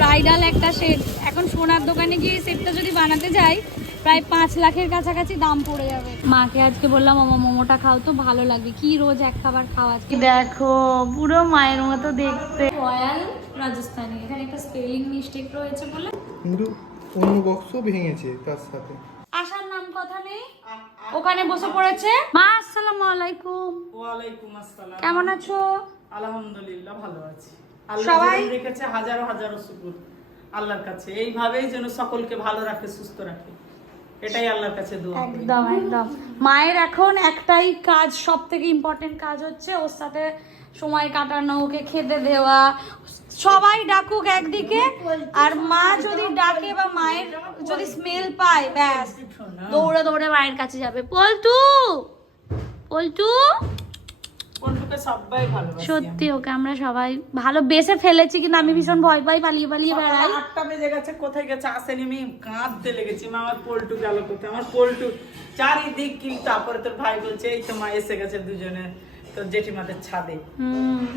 Bridal একটা set এখন সোনার দোকানে গিয়ে সেটটা যদি বানাতে যাই প্রায় পাঁচ লাখের কাছাকাছি দাম পড়ে যাবে। মাকে আজকে বললাম মামা মোমোটা খাও তো ভালো লাগবে। কি রোজ এক খাবার খাওয়া আজকে? দেখো পুরো মায়ের মতো দেখতে। রয়্যাল রাজস্থানি এখানে একটা স্পেলিং মিস্টেক রয়েছে বলে। কিন্তু অন্য বক্সও ভেঙেছে তার সাথে। আসার নাম কথা নেই। ওখানে বসে পড়েছে। মা আসসালামু আলাইকুম। ওয়ালাইকুম আসসালাম। কেমন আছো? আলহামদুলিল্লাহ ভালো আছি। সবাই- রেখেছে হাজারো হাজারো শুকুর আল্লাহর কাছে। এইভাবেই যেন সকলকে ভালো রাখে সুস্থ রাখে। এটাই আল্লাহর কাছে দোয়া একদম একদম। মায়ের এখন একটাই কাজ সব থেকে ইম্পর্টেন্ট কাজ হচ্ছে ওর সাথে সময় কাটানো ওকে খেতে দেওয়া। সবাই ডাকুক একদিকে আর মা যদি ডাকে বা মায়ের যদি স্মেল পায় ব্যাস। দৌড়ে দৌড়ে মায়ের কাছে যাবে। পল্টু! পল্টু! সত্যি ওকে আমরা সবাই ভালো বেসে ফেলেছি কিন্তু আমি ভীষণ ভয় পাই পালিয়ে পালিয়ে বেড়াই। আটটা বেজে গেছে কোথায় গেছে আসেনি আমি কাঁদতে লেগেছি। মা আমার পল্টু গেল কোথায়? আমার পল্টু চারিদিক কি তারপরে তোর ভাই বলছে এই তো মা এসে গেছে দুজনে তোর জেঠিমাদের ছাদে।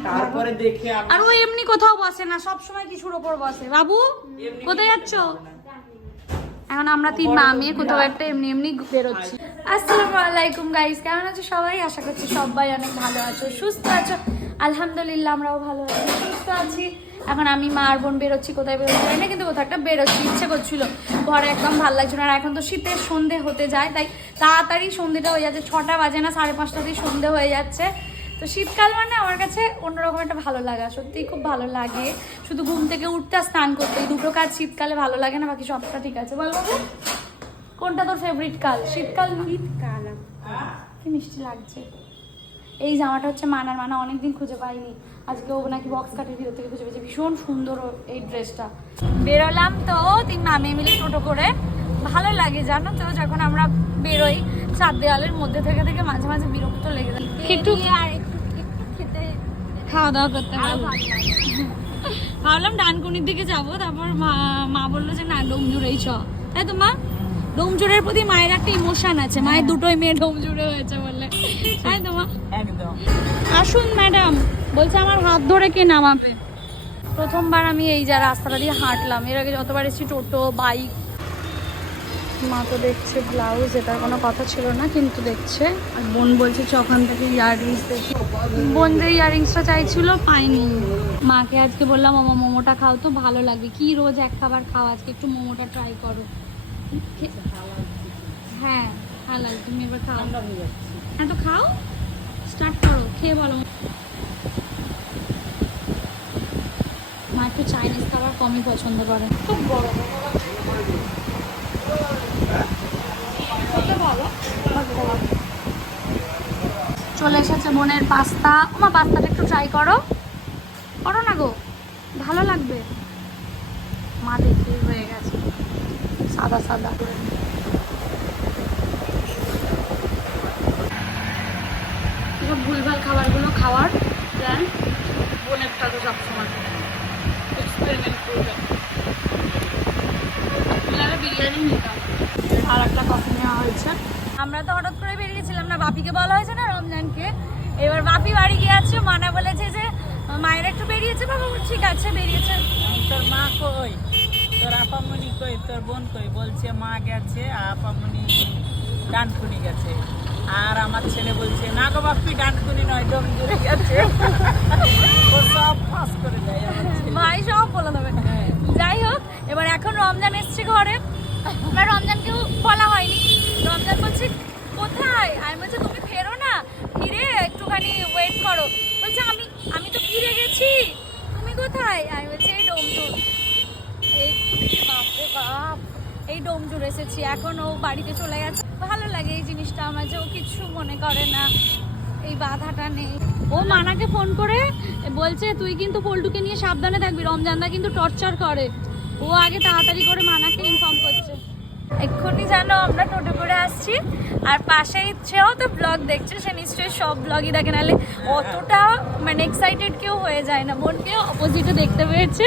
তারপরে দেখে আর ও এমনি কোথাও বসে না সব সময় কিছুর ওপর বসে। বাবু কোথায় যাচ্ছ। এখন আমরা তিন মা মেয়ে কোথাও একটা এমনি এমনি বেরোচ্ছি। আসসালামু আলাইকুম গাইস কেমন আছো সবাই? আশা করছি সবাই অনেক ভালো আছো সুস্থ আছো। আলহামদুলিল্লাহ আমরাও ভালো আছি সুস্থ আছি। এখন আমি মা আর বোন বেরোচ্ছি কোথায় বেরোচ্ছি না কিন্তু কোথাও একটা বেরোচ্ছি ইচ্ছে করছিল। ঘরে একদম ভালো লাগছিল না আর এখন তো শীতের সন্ধে হতে যায় তাই তাড়াতাড়ি সন্ধেটা হয়ে যাচ্ছে ছটা বাজে না সাড়ে পাঁচটাতেই সন্ধে হয়ে যাচ্ছে। তো শীতকাল মানে আমার কাছে অন্যরকম একটা ভালো লাগা সত্যিই খুব ভালো লাগে। শুধু ঘুম থেকে উঠতে আর স্নান করতে এই দুটো কাজ শীতকালে ভালো লাগে না বাকি সবটা ঠিক আছে। বল বাবু কোনটা তোর ফেভারিট কাল? শীতকাল শীতকাল। কি মিষ্টি লাগছে? এই জামাটা হচ্ছে মানার মানা অনেকদিন খুঁজে পাইনি। আজকে ও নাকি বক্স কাটের ভিতর থেকে খুঁজে পেয়েছে। ভীষণ সুন্দর এই ড্রেসটা বেরোলাম তো তিন মামে মিলে টোটো করে। ভালো লাগে জানো তো যখন আমরা বেরোই চার দেওয়ালের মধ্যে থেকে থেকে মাঝে মাঝে বিরক্ত লেগে যায়। একটু আর খাওয়া দাওয়া করতে ভালো ভাবলাম ডানকুনির দিকে যাব তারপর মা মা বলল যে না ডোমজুড়েই চ। তাই তো মা? ডোমজুড়ের প্রতি মায়ের একটা ইমোশন আছে। মায়ের দুটোই মেয়ে ডোমজুড়ে হয়েছে বললে তাই তো মা? একদম। আসুন ম্যাডাম। বলছে আমার হাত ধরে কে নামাবে? প্রথমবার আমি এই যা রাস্তাটা দিয়ে হাঁটলাম। এর আগে যতবার এসেছি টোটো বাইক মা তো দেখছে ব্লাউজ এটার কোনো কথা ছিল না কিন্তু দেখছে। আর বোন বলছে যে ওখান থেকে ইয়াররিংস দেখি। বোন যে ইয়াররিংসটা চাইছিল পাইনি মাকে আজকে বললাম মামা মোমোটা খাও তো ভালো লাগবে। কি রোজ এক খাবার খাও? আজকে একটু মোমোটা ট্রাই করো। হ্যাঁ হালাল তুমি এবার খাও। হ্যাঁ তো খাও। স্টার্ট করো খেয়ে বলো। মা একটু চাইনিজ খাবার কমই পছন্দ করে। খুব বড় চলে এসেছে বোনের পাস্তা। ওমা, পাস্তাটা একটু ট্রাই করো। করো না গো, ভালো লাগবে। মা দেখে হয়ে গেছে। সাদা সাদা। এসব ভুলভাল খাবারগুলো খাওয়ার প্ল্যান বোনেরটা তো সবসময়। এক্সপেরিমেন্ট করবে। বিরিয়ানি আর একটা কফি নেওয়া হয়েছে। আমরা তো হঠাৎ করে বেরিয়েছিলাম না বাপিকে বলা হয়েছে না রমজানকে? এবার বাপি বাড়ি গিয়েছে মানা বলেছে যে মায়ের একটু বেরিয়েছে বাবা ঠিক আছে বেরিয়েছে। তোর মা কই? তোর আপামনি কই? তোর বোন কই? বলছে মা গেছে আপামনি ডানকুনি গেছে। আর আমার ছেলে বলছে না গো বাপ্পি ডানকুনি নয় ডোম দূরে গেছে। ও সব ফাঁস করে দেয় ভাই সব বলে দেবে। হ্যাঁ। যাই হোক এবার এখন রমজান এসছে ঘরে। এবার রমজানকেও বলা হয়নি। রমজান বলছে, কোথায়? আমি বলছি, তুমি ফেরো না। ফিরে একটুখানি ওয়েট করো। বলছে, আমি আমি তো ফিরে গেছি। তুমি কোথায়? আমি বলছি, এই ডোমজুর। এই বাপরে বাপ, এই ডোমজুর এসেছি। এখন ও বাড়িতে চলে গেছে। ভালো লাগে এই জিনিসটা আমার যে ও কিছু মনে করে না। এই বাধাটা নেই। ও মানাকে ফোন করে বলছে, তুই কিন্তু পল্টুকে নিয়ে সাবধানে থাকবি। রমজানদা কিন্তু টর্চার করে। ও আগে তাড়াতাড়ি করে মানাকে ইনফর্ম করছে। এক্ষুনি জানো আমরা টোটো করে আসছি। আর পাশেই সেও তো ব্লগ দেখছে সে নিশ্চয়ই সব ব্লগই দেখে। নাহলে অতটা মানে এক্সাইটেড কেউ হয়ে যায় না। বোনকে অপোজিটে দেখতে পেয়েছে।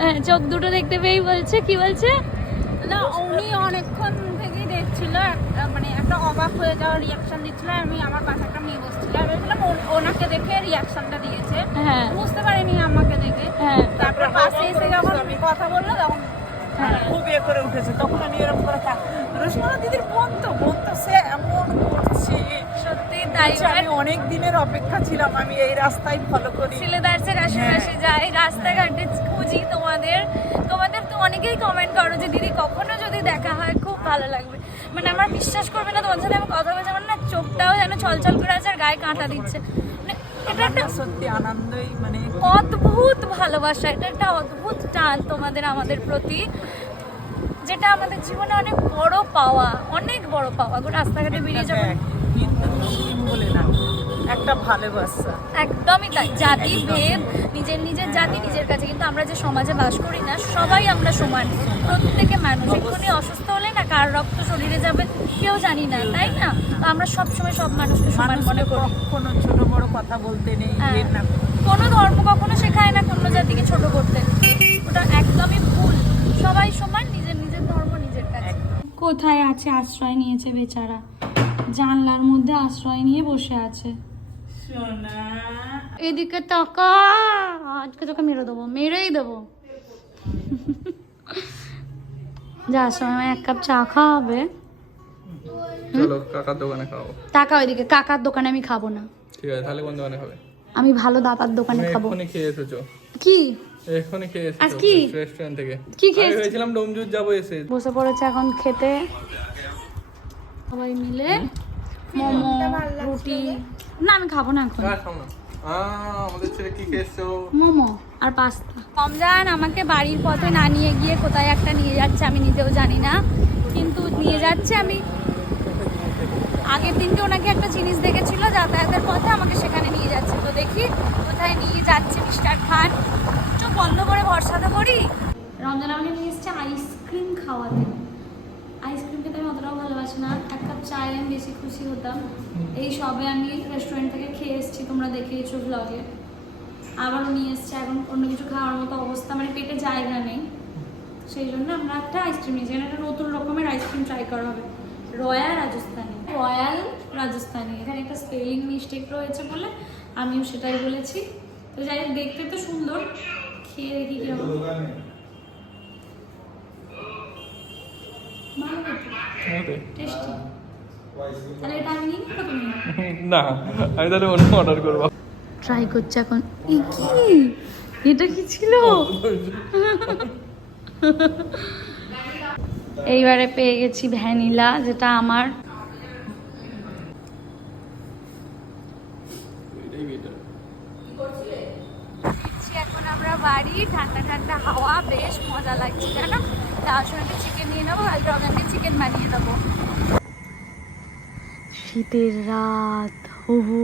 হ্যাঁ, চোখ দুটো দেখতে পেয়েই বলছে। কি বলছে? না উনি অনেকক্ষণ থেকেই দেখছিল মানে অবাক হয়ে যাওয়ার রিয়াকশন দিচ্ছিল আমি আমার পাশে একটা মেয়ে বসছিল। আর ভেবেছিলাম ও- ওনাকে দেখে রিয়াকশনটা দিয়েছে। হ্যাঁ। বুঝতে পারিনি আমাকে দেখে। হ্যাঁ। তারপর পাশে এসে যখন কথা বলল তখন হ্যাঁ। খুব ইয়ে করে উঠেছে। তখন আমি এরকম করে দিদির বোন তো বোন তো সে এমন করছে। সত্যি তাই আমি অনেক দিনের অপেক্ষা ছিলাম আমি এই রাস্তায় ফলো করি। সিলেদার্সের আশেপাশে যাই রাস্তাঘাটে খুঁজি তোমাদের। তোমাদের তো অনেকেই কমেন্ট করো যে দিদি কখনো যদি দেখা হয় খুব ভালো লাগবে। মানে আমার বিশ্বাস করবে না তোমার সাথে আমি কথা বলছি আমার না চোখটাও যেন ছলছল করে আছে আর গায়ে কাঁটা দিচ্ছে। মানে এটা একটা সত্যি আনন্দই মানে অদ্ভুত ভালোবাসা এটা একটা অদ্ভুত টান তোমাদের আমাদের প্রতি যেটা আমাদের জীবনে অনেক বড় পাওয়া অনেক বড় পাওয়া। রাস্তাঘাটে বেরিয়ে মুসলিম বলে না একটা ভালোবাসা একদমই তাই। জাতি ভেদ নিজের নিজের জাতি নিজের কাছে। কিন্তু আমরা যে সমাজে বাস করি না সবাই আমরা সমান। প্রত্যেকে মানুষ। এক্ষুনি অসুস্থ হলে না কার রক্ত শরীরে যাবে কেউ জানি না তাই না? তো আমরা সবসময় সব মানুষকে সমান মনে করি। কখনো ছোট বড় কথা বলতে নেই হ্যাঁ। না। কোনো ধর্ম কখনো শেখায় না কোনো জাতিকে ছোট করতে। ওটা একদমই ভুল। সবাই সমান নিজের নিজের ধর্ম নিজের কাছে। কোথায় আছে আশ্রয় নিয়েছে বেচারা? জানলার মধ্যে আশ্রয় নিয়ে বসে আছে। এদিকে টাকা আজকে তোকে মেরে দেবো মেরেই দেবো। যাওয়ার সময় এক কাপ চা খাওয়াবে। চলো কাকার দোকানে খাব টাকা ওইদিকে কাকার দোকানে আমি খাব না। ঠিক আছে তাহলে কোন দোকানে খাবে? আমি ভালো দাদার দোকানে খাব। এক্ষুনি খেয়ে এসেছ। কি? এক্ষুনি খেয়ে আজ কি? রেস্টুরেন্ট থেকে। কি আমি খেয়েছিস? ডোমজুর যাব এসে। বসে পড়েছে এখন খেতে। সবাই মিলে মোমো রুটি। না আমি খাব না এখন। আমাদের ছেলে কি খেয়েছো মোমো আর পাস্তা। রমজান আমাকে বাড়ির পথে না নিয়ে গিয়ে কোথায় একটা নিয়ে যাচ্ছে আমি নিজেও জানি না। কিন্তু নিয়ে যাচ্ছে আমি। আগের দিনকে ওনাকে একটা জিনিস দেখেছিল যাতায়াতের পথে আমাকে সেখানে নিয়ে যাচ্ছে। তো দেখি কোথায় নিয়ে যাচ্ছে মিস্টার খান। চোখ বন্ধ করে ভরসাতে করি। রমজান আমাকে নিয়ে এসছে আইসক্রিম খাওয়াতে। অতটাও ভালোবাসি না। এক কাপ চায় আমি বেশি খুশি হতাম। এই সবে আমি রেস্টুরেন্ট থেকে খেয়ে এসেছি, তোমরা দেখেইছো ব্লগে আবারও নিয়ে এসছে, এখন অন্য কিছু খাওয়ার মতো অবস্থা মানে পেটে জায়গা নেই। সেই জন্য আমরা একটা আইসক্রিম নিয়েছি এখানে একটা নতুন রকমের আইসক্রিম ট্রাই করা হবে। রয়্যাল রাজস্থানি রয়্যাল রাজস্থানি এখানে একটা স্পেলিং মিস্টেক রয়েছে বলে আমিও সেটাই বলেছি। তো যাই দেখতে তো সুন্দর। খেয়ে দেখি কীরকম ভালো টেস্টি তাহলে এটা আমি নিই না আমি তাহলে অন্য অর্ডার করব। ট্রাই করছে এখন। কি? এটা কি ছিল? এইবারে পেয়ে গেছি ভ্যানিলা যেটা আমার এখন আমরা বাড়ি ঠান্ডা ঠান্ডা হাওয়া বেশ মজা লাগছে জানো? তার সঙ্গে চিকেন নিয়ে নেব আর চিকেন বানিয়ে দেবো শীতের রাত হু হু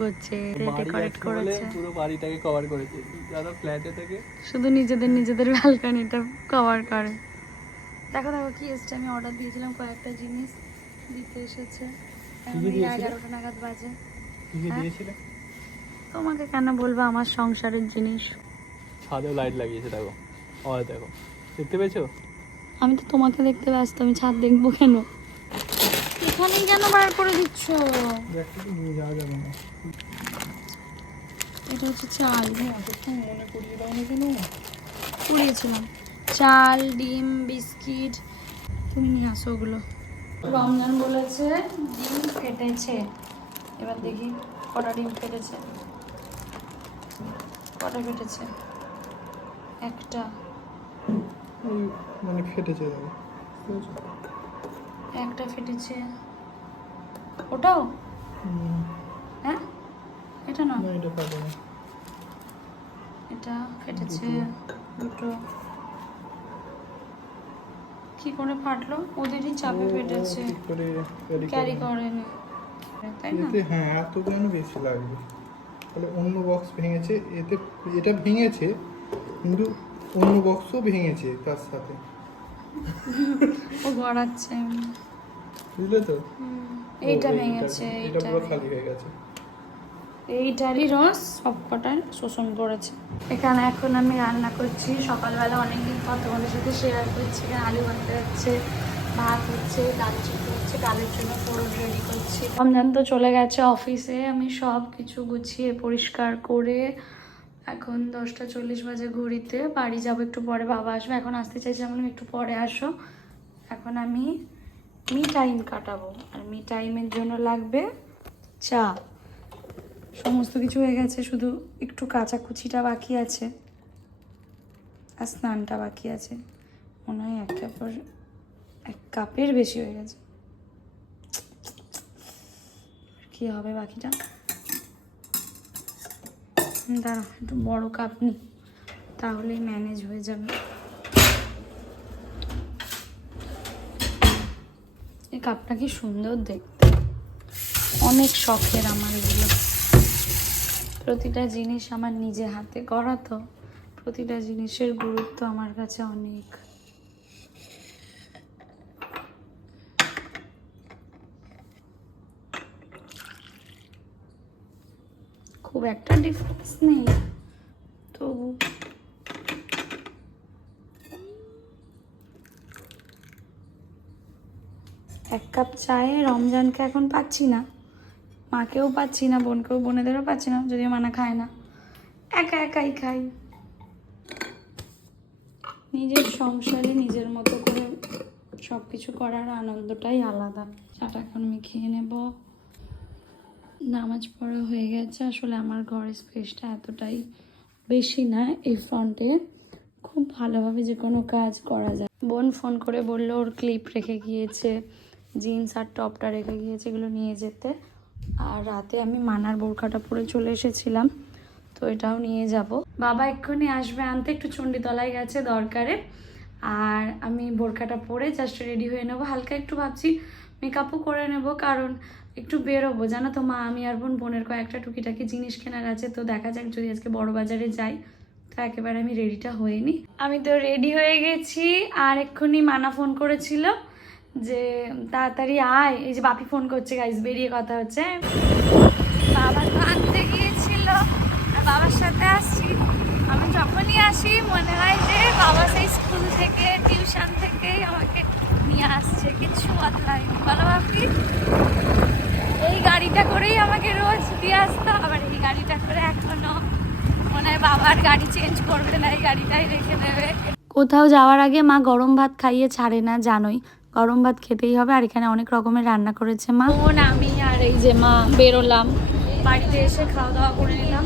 করছে ডেকোরেট করেছে। পুরো বাড়িটাকে কভার করেছে। যারা ফ্ল্যাটে থেকে? শুধু নিজেদের নিজেদের ব্যালকানিটা কভার করে। দেখো দেখো কি এসছে। আমি অর্ডার দিয়েছিলাম কয়েকটা জিনিস দিতে এসেছে। এগারোটা নাগাদ বাজে। হ্যাঁ? দিয়েছিলে? তোমাকে কেন বলব? আমার সংসারের জিনিস। ছাদেও লাইট লাগিয়েছে দেখো। ও দেখো। দেখতে পেয়েছ? আমি তো তোমাকে দেখতে ব্যস্ত আমি ছাদ দেখব কেন? এখানে কেন বার করে দিচ্ছ। এটা হচ্ছে চাল। মনে পুড়িয়েছিলাম চাল ডিম বিস্কিট। তুমি নিয়ে আসো ওগুলো। রমজান বলেছে ডিম ফেটেছে। এবার দেখি কটা ডিম ফেটেছে। কটা ফেটেছে? একটা। মানে ফেটেছে দেখো একটা ফেটেছে। ওটাও? হ্যাঁ? এটা না? এটা পাবে না। এটা ফেটেছে। দুটো। কি করে ফাটলো? ওদেরই চাপে ফেটেছে। করে ক্যারি করে করেনি। তাই না? এতে হ্যাঁ এত কেন বেশি লাগবে? তাহলে অন্য বক্স ভেঙেছে এতে এটা ভেঙেছে কিন্তু অন্য বক্সও ভেঙেছে তার সাথে। ও গড়াচ্ছে। বুঝলে তো? এইটা ভেঙেছে এইটা পুরো খালি হয়ে গেছে। এইটারই রস সব কটায় শোষণ করেছে। এখানে এখন আমি রান্না করছি সকালবেলা অনেকদিন পর তোমাদের সাথে শেয়ার করছি। আলু ভাতে হচ্ছে ভাত হচ্ছে ডাল চিত্র হচ্ছে ডালের জন্য ফোড়ন রেডি করছি। রমজান তো চলে গেছে অফিসে আমি সব কিছু গুছিয়ে পরিষ্কার করে এখন দশটা চল্লিশ বাজে ঘড়িতে, বাড়ি যাব একটু পরে, বাবা আসবে। এখন আসতে চাইছিলাম একটু পরে আসো। এখন আমি মি টাইম কাটাবো। আর মি টাইমের জন্য লাগবে চা। সমস্ত কিছু হয়ে গেছে, শুধু একটু কাচাকুচিটা বাকি আছে। আর স্নানটা বাকি আছে। মনে হয় এক কাপের এক কাপের বেশি হয়ে গেছে। কি হবে বাকিটা? দাঁড়া একটু বড় কাপ নি তাহলেই ম্যানেজ হয়ে যাবে। এই কাপটা কি সুন্দর দেখতে। অনেক শখের আমার এগুলো। প্রতিটা জিনিস আমার নিজে হাতে করা তো, প্রতিটা জিনিসের গুরুত্ব আমার কাছে অনেক খুব একটা ডিফারেন্স নেই। তবু এক কাপ চায়ে রমজানকে এখন পাচ্ছি না। মাকেও পাচ্ছি না, বোনকেও, বোনেদেরও পাচ্ছি না, যদিও মানা খায় না। একা একাই খাই। নিজের সংসারে নিজের মতো করে সব কিছু করার আনন্দটাই আলাদা। চাটা এখন আমি খেয়ে নেব। নামাজ পড়া হয়ে গেছে। আসলে আমার ঘরের স্পেসটা এতটাই বেশি না, এই ফ্রন্টে খুব ভালোভাবে যে কোনো কাজ করা যায়। বোন ফোন করে বলল, ওর ক্লিপ রেখে গিয়েছে জিন্স আর টপটা রেখে গিয়েছে এগুলো নিয়ে যেতে। আর রাতে আমি মানার বোরখাটা পরে চলে এসেছিলাম, তো এটাও নিয়ে যাব। বাবা এক্ষুনি আসবে আনতে, একটু চণ্ডীতলায় গেছে দরকারে। আর আমি বোরখাটা পরে জাস্ট রেডি হয়ে নেব। হালকা একটু ভাবছি মেকআপও করে নেব, কারণ একটু বেরোবো। জানো তো মা, আমি আর বোন, বোনের কয়েকটা টুকিটাকি জিনিস কেনার আছে, তো দেখা যাক যদি আজকে বড় বাজারে যাই, তো একেবারে আমি রেডিটা হয়ে নি। আমি তো রেডি হয়ে গেছি, আর এক্ষুনি মানা ফোন করেছিল যে, তাড়াতাড়ি আয়। এই যে বাপি ফোন করছে গাইজ বেরিয়ে কথা হচ্ছে। বাবা তো আনতে গিয়েছিল বাবার সাথে আসছি। আমি যখনই আসি, মনে হয় যে বাবা সেই স্কুল থেকে টিউশন থেকেই আমাকে নিয়ে আসছে কিছু হয়নি বলো বাপি। এই গাড়িটা করেই আমাকে রোজ দিয়ে আসতো আবার এই গাড়িটা করে এখনও মনে হয় বাবার গাড়ি চেঞ্জ করবে না এই গাড়িটাই রেখে দেবে। কোথাও যাওয়ার আগে মা গরম ভাত খাইয়ে ছাড়ে না জানোই। গরম ভাত খেতেই হবে আর এখানে অনেক রকমের রান্না করেছে মা। বোন আমি আর এই যে মা বেরোলাম। বাড়িতে এসে খাওয়া দাওয়া করে নিলাম।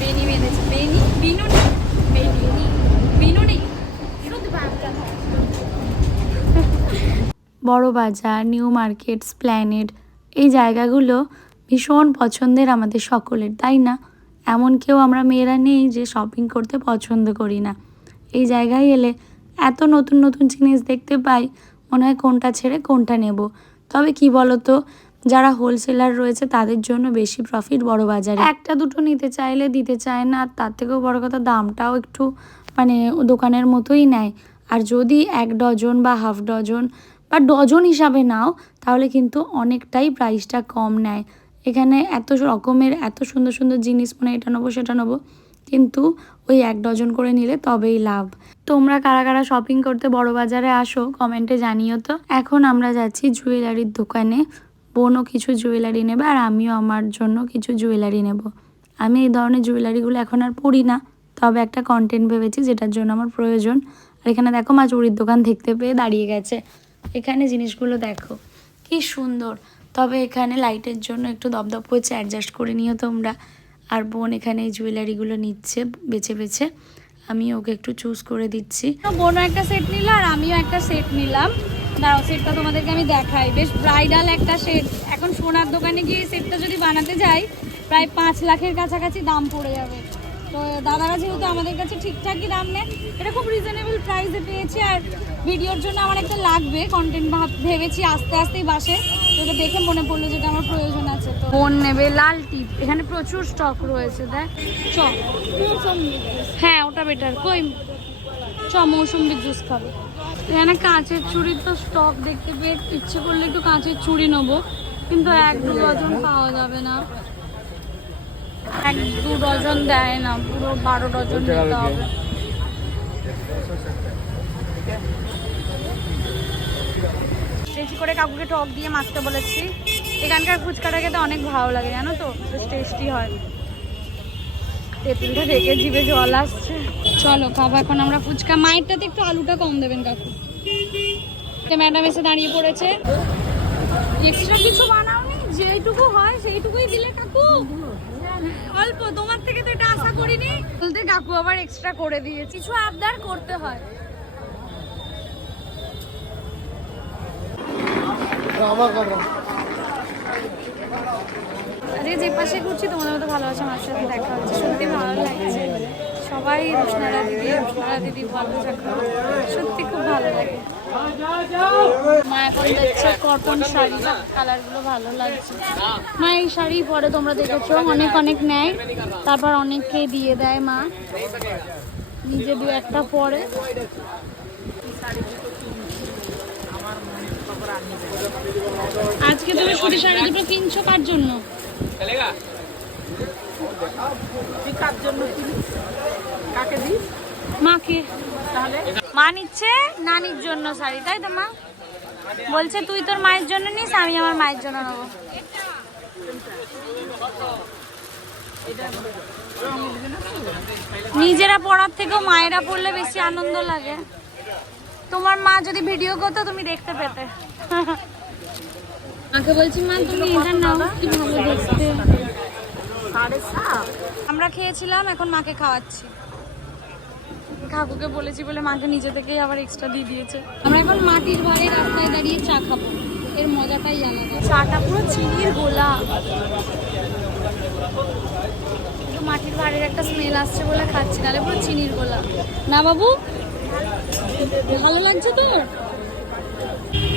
বেনি বেঁধেছে বেনি বেনি বিনুনি শুধু বাচ্চা বড় বাজার, নিউ মার্কেট স্প্ল্যানেড এই জায়গাগুলো ভীষণ পছন্দের আমাদের সকলের, তাই না? এমন কেউ আমরা মেয়েরা নেই যে শপিং করতে পছন্দ করি না। এই জায়গায় এলে এত নতুন নতুন জিনিস দেখতে পাই, মনে হয় কোনটা ছেড়ে কোনটা নেব। তবে কি বলতো, যারা হোলসেলার রয়েছে তাদের জন্য বেশি প্রফিট বড় বাজারে। একটা দুটো নিতে চাইলে দিতে চায় না আর তার থেকেও বড় কথা দামটাও একটু মানে দোকানের মতোই নেয়। আর যদি এক ডজন বা হাফ ডজন বা ডজন হিসাবে নাও, তাহলে কিন্তু অনেকটাই প্রাইসটা কম নেয়। এখানে এত রকমের, এত সুন্দর সুন্দর জিনিস মানে এটা নেব, সেটা নেব, কিন্তু ওই এক ডজন করে নিলে তবেই লাভ। তোমরা কারা কারা শপিং করতে বড় বাজারে আসো কমেন্টে জানিও তো। এখন আমরা যাচ্ছি জুয়েলারির দোকানে। বোনও কিছু জুয়েলারি নেবে আর আমিও আমার জন্য কিছু জুয়েলারি নেব। আমি এই ধরনের জুয়েলারিগুলো এখন আর পরি না, তবে একটা কন্টেন্ট ভেবেছি যেটার জন্য আমার প্রয়োজন। আর এখানে দেখো মা চুড়ির দোকান দেখতে পেয়ে দাঁড়িয়ে গেছে। এখানে জিনিসগুলো দেখো। কি সুন্দর। তবে এখানে লাইটের জন্য একটু দপদপ করছে অ্যাডজাস্ট করে নিও তোমরা। আর বোন এখানে এই জুয়েলারিগুলো নিচ্ছে, বেছে বেছে। আমি ওকে একটু চুজ করে দিচ্ছি। বোনও একটা সেট নিল আর আমিও একটা সেট নিলাম। দাঁড়াও সেটটা তোমাদেরকে আমি দেখাই। বেশ ব্রাইডাল একটা সেট এখন সোনার দোকানে গিয়ে সেটটা যদি বানাতে যাই, প্রায় পাঁচ লাখের কাছাকাছি দাম পড়ে যাবে। তো দাদারা যেহেতু আমাদের কাছে ঠিকঠাকই দাম নেয় এটা খুব রিজনেবল প্রাইসে পেয়েছি আর ভিডিওর জন্য আমার একটা লাগবে কন্টেন্ট ভেবেছি আস্তে আস্তেই বাসে। তো এটা দেখে মনে পড়ল যেটা আমার প্রয়োজন আছে তো। ফোন নেবে লাল টিপ। এখানে প্রচুর স্টক রয়েছে দেখ। চ। হ্যাঁ ওটা বেটার কই? চ মৌসুম্বির জুস খাবে। এখানে কাঁচের চুড়ির তো স্টক দেখতে পেয়ে ইচ্ছে করলে একটু কাঁচের চুড়ি নেব। কিন্তু এক দু ডজন পাওয়া যাবে না। এক দু ডজন দেয় না পুরো বারো ডজন নিতে হবে বেশি করে কাকুকে টক দিয়ে মাছতে বলেছি। এখানকার ফুচকাটা খেতে অনেক ভালো লাগে জানো তো? বেশ টেস্টি হয়। তেঁতুলটা দেখে জিভে জল আসছে। চলো খাব এখন আমরা ফুচকা। মায়েরটাতে একটু আলুটা কম দেবেন কাকু। ম্যাডাম এসে দাঁড়িয়ে পড়েছে। এক্সট্রা কিছু বানাওনি যেইটুকু হয় সেইটুকুই দিলে কাকু। অল্প তোমার থেকে তো এটা আশা করিনি। বলতে কাকু আবার এক্সট্রা করে দিয়েছে। কিছু আবদার করতে হয়। আজকে যে পাশে ঘুরছি তোমাদের মতো ভালোবাসা আমার সাথে দেখা হচ্ছে। সত্যি ভালো লাগছে। সবাই রোশনারা দিদি রোশনারা দিদি ভালো থাকো সত্যি খুব ভালো লাগে। মা এখন দেখছে কটন শাড়ি কালারগুলো ভালো লাগছে। মা এই শাড়ি পরে তোমরা দেখেছ অনেক অনেক নেয় তারপর অনেককে দিয়ে দেয় মা। নিজে দু একটা পরে। আজকে তুমি সুতি শাড়ি দুটো কিনছো কার জন্য? কার জন্য কাকে দিস মাকে। তাহলে? মা নিচ্ছে নানির জন্য শাড়ি তাই তো মা? বলছে তুই তোর মায়ের জন্য নিস আমি আমার মায়ের জন্য নেব। নিজেরা পড়ার থেকেও মায়েরা পড়লে বেশি আনন্দ লাগে। তোমার মা যদি ভিডিও করতো তুমি দেখতে পেতে। মাকে বলছি মা তুমি এটা নাও কি ভালো দেখতে? আমরা খেয়েছিলাম এখন মাকে খাওয়াচ্ছি। কাকুকে বলেছি বলে মাকে নিজে থেকেই আবার এক্সট্রা দিয়ে দিয়েছে। আমরা এখন মাটির ঘরে রাস্তায় দাঁড়িয়ে চা খাব। এর মজাটাই আলাদা। চাটা পুরো চিনির গোলা। মাটির বাড়ির একটা স্মেল আসছে বলে খাচ্ছি নাহলে পুরো চিনির গোলা। না বাবু? ভালো লাগছে তোর?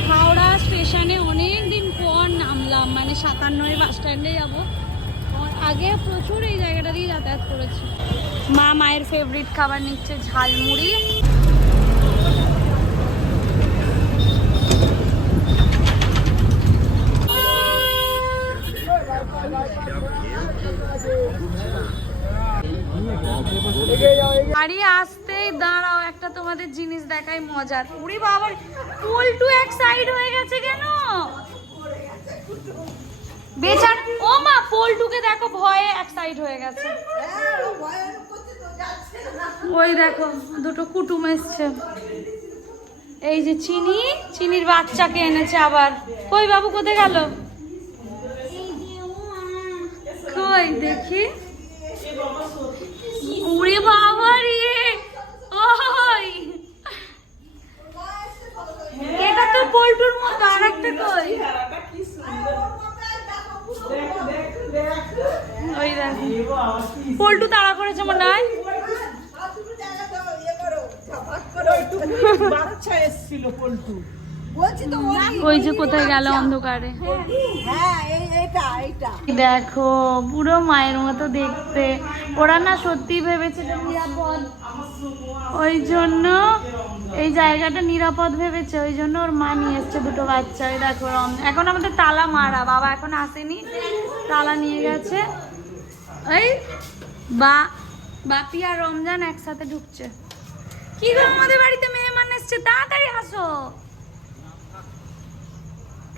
হাওড়া স্টেশনে অনেক দিন পর নামলাম মানে সাতান্নয় বাস স্ট্যান্ডে যাব। আগে প্রচুর এই জায়গাটা দিয়ে যাতায়াত করেছি। মা মায়ের ফেভারিট খাবার নিচ্ছে ঝালমুড়ি। বাড়ি আসতেই দাঁড়াও, একটা তোমাদের জিনিস দেখাই মজার। উড়ি বাবার পল্টু এক সাইড হয়ে গেছে কেন? বেচার ও মা পল্টুকে দেখো, ভয়ে এক সাইড হয়ে গেছে। ওই দেখো, দুটো কুটুম এসছে। এই যে চিনি, চিনির বাচ্চাকে এনেছে আবার। কই বাবু, কোথায় গেল? কই, দেখি। উড়ে বাবা রে! ওই! এটা তো পল্টুর মতো আর একটা কই? ওই দেখো। পল্টু তাড়া করেছে মনে হয়। বাচ্চা এসছিল পল্টু। ওই যে কোথায় গেল অন্ধকারে হ্যাঁ। এইটা দেখো পুরো মায়ের মতো দেখতে। ওরা না সত্যি নিরাপদ। ওই জন্য এই জায়গাটা নিরাপদ ভেবেছে। ওই জন্য ওর মা নিয়ে এসছে দুটো বাচ্চা। ওই দেখো এখন আমাদের তালা মারা। বাবা এখন আসেনি। তালা নিয়ে গেছে। ওই বা বাপি আর রমজান একসাথে ঢুকছে। কি গো আমাদের বাড়িতে মেহমান এসছে? তাড়াতাড়ি আসো।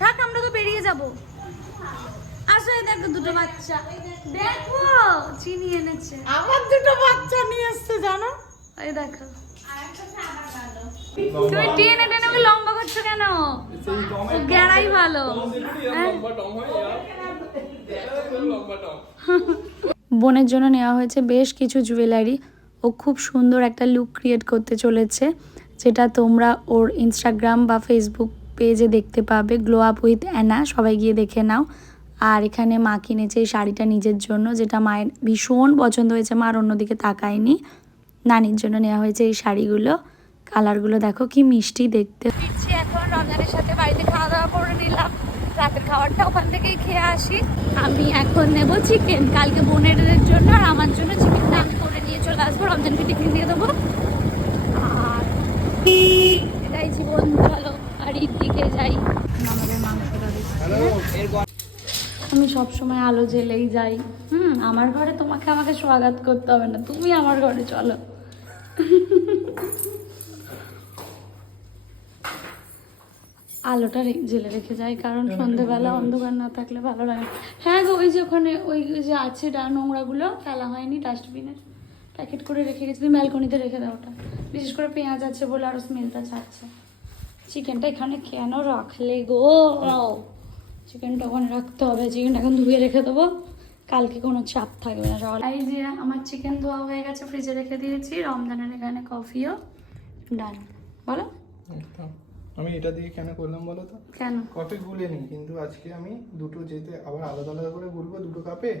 থাক আমরা তো বেরিয়ে যাব। আসো এই দেখো দুটো বাচ্চা। দেখো চিনি এনেছে। আমার দুটো বাচ্চা নিয়ে এসছে জানো? ওই দেখো। তুমি টেনে টেনে ওকে লম্বা করছ কেন? গেড়াই ভালো। হ্যাঁ? বোনের জন্য নেওয়া হয়েছে বেশ কিছু জুয়েলারি। ও খুব সুন্দর একটা লুক ক্রিয়েট করতে চলেছে, যেটা তোমরা ওর ইনস্টাগ্রাম বা ফেসবুক পেজে দেখতে পাবে। গ্লো আপ উইথ অ্যানা সবাই গিয়ে দেখে নাও। আর এখানে মা কিনেছে এই শাড়িটা নিজের জন্য, যেটা মায়ের ভীষণ পছন্দ হয়েছে। মা আর অন্যদিকে তাকায়নি। নানির জন্য নেওয়া হয়েছে এই শাড়িগুলো। কালারগুলো দেখো কি মিষ্টি দেখতে। এখন, রমজানের সাথে বাড়িতে খাওয়া দাওয়া করে নিলাম। রাতের খাবারটা ওখান থেকেই খেয়ে আসি। আমি এখন নেব চিকেন কালকে বোনের জন্য আর আমার জন্য চিকেন চলে আসব টিফিন দিয়ে দেবো। আর এটাই জীবন, চলো, বাড়ির দিকে যাই। আমাদের মাংসটা আমি সব সময় আলো জ্বেলেই যাই। হুম, আমার ঘরে তোমাকে আমাকে স্বাগত করতে হবে না, তুমি আমার ঘরে চলো। আলোটা জেলে রেখে যাই, কারণ সন্ধেবেলা অন্ধকার না থাকলে ভালো লাগে। হ্যাঁ গো, ওই যে ওখানে, ওই যে আছে নোংরাগুলো, ফেলা হয়নি ডাস্টবিনে প্যাকেট করে রেখে গেছি তুমি ব্যালকনিতে রেখে দাও ওটা। বিশেষ করে পেঁয়াজ আছে বলে আরও স্মেলটা ছাড়ছে। চিকেনটা এখানে কেন রাখলে গো? চিকেনটা ওখানে রাখতে হবে চিকেনটা এখন ধুয়ে রেখে দেবো। কালকে কোনো চাপ থাকবে না এই যে আমার চিকেন ধোয়া হয়ে গেছে ফ্রিজে রেখে দিয়েছি। রমজানের এখানে কফিও ডান বলো। আমি এটা দিয়ে কেন করলাম বলো তো? কেন? কফি গুলেনি কিন্তু আজকে আমি দুটো যেতে আবার আলাদা আলাদা করে গুলবো দুটো কাপে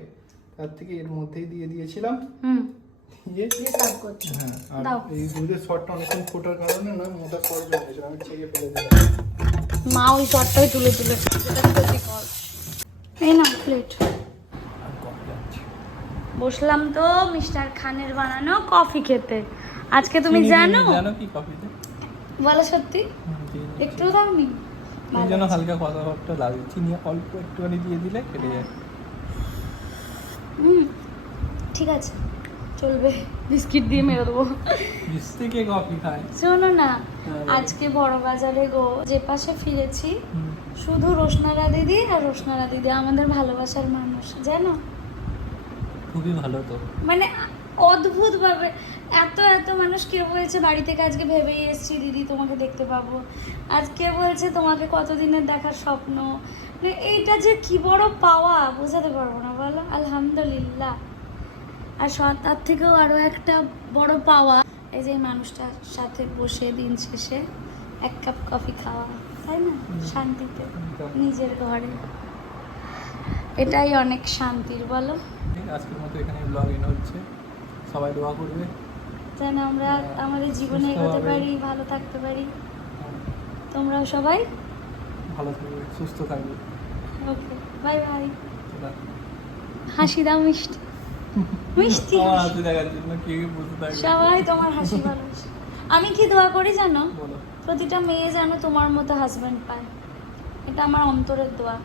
তার থেকে এর মধ্যেই দিয়ে দিয়েছিলাম। হুম। সার্ভ করছি। হ্যাঁ আর দাও। এই দুধের শটটা অনেকক্ষণ ফোটার কারণে না মোটা সর বেরিয়েছিল আমি ছেড়ে ফেলে দিলাম। মা ওই শটটাই তুলে তুলে এই না প্লেট আর কফি আছে বসলাম তো মিস্টার খানের বানানো কফি খেতে। আজকে তুমি জানো? জানো কি কফিতে? বলো সত্যি। একটু দাওনি এই জন্য হালকা কথাবার্তা লাগে চিনি অল্প একটুখানি দিয়ে দিলে যায়। হুম ঠিক আছে। চলবে। বিস্কিট দিয়ে মেরে দেবো। থেকে কফি খায়? শোনো না হ্যাঁ, আজকে বড় বাজারে গো যে পাশে ফিরেছি শুধু রোশনারা দিদি আর রোশনারা দিদি আমাদের ভালোবাসার মানুষ জানো? খুবই ভালো তো। মানে অদ্ভুত ভাবে এত এত মানুষ কেউ বলছে বাড়ি থেকে আজকে ভেবেই এসেছি দিদি তোমাকে দেখতে পাবো। আজ কে বলছে তোমাকে কতদিনের দেখার স্বপ্ন? মানে এইটা যে কি বড় পাওয়া বোঝাতে পারব না বলো? আলহামদুলিল্লাহ। আর তার থেকেও আরও একটা বড় পাওয়া। এই যে মানুষটার সাথে বসে দিন শেষে এক কাপ কফি খাওয়া তাই না? শান্তিতে নিজের ঘরে। এটাই অনেক শান্তির বলো? আজকের মতো এখানে ব্লগ এন হচ্ছে। সবাই দোয়া করবে। যেন আমরা আমাদের জীবনে এগোতে পারি ভালো থাকতে পারি। তোমরাও সবাই? ভালো থাকবে সুস্থ থাকবে। Okay bye bye. হাসি দাও মিষ্টি। মিষ্টি সবাই তোমার হাসি ভালোবাসে আমি কি দোয়া করি জানো? প্রতিটা মেয়ে যেন তোমার মতো হাজবেন্ড পায়। এটা আমার অন্তরের দোয়া।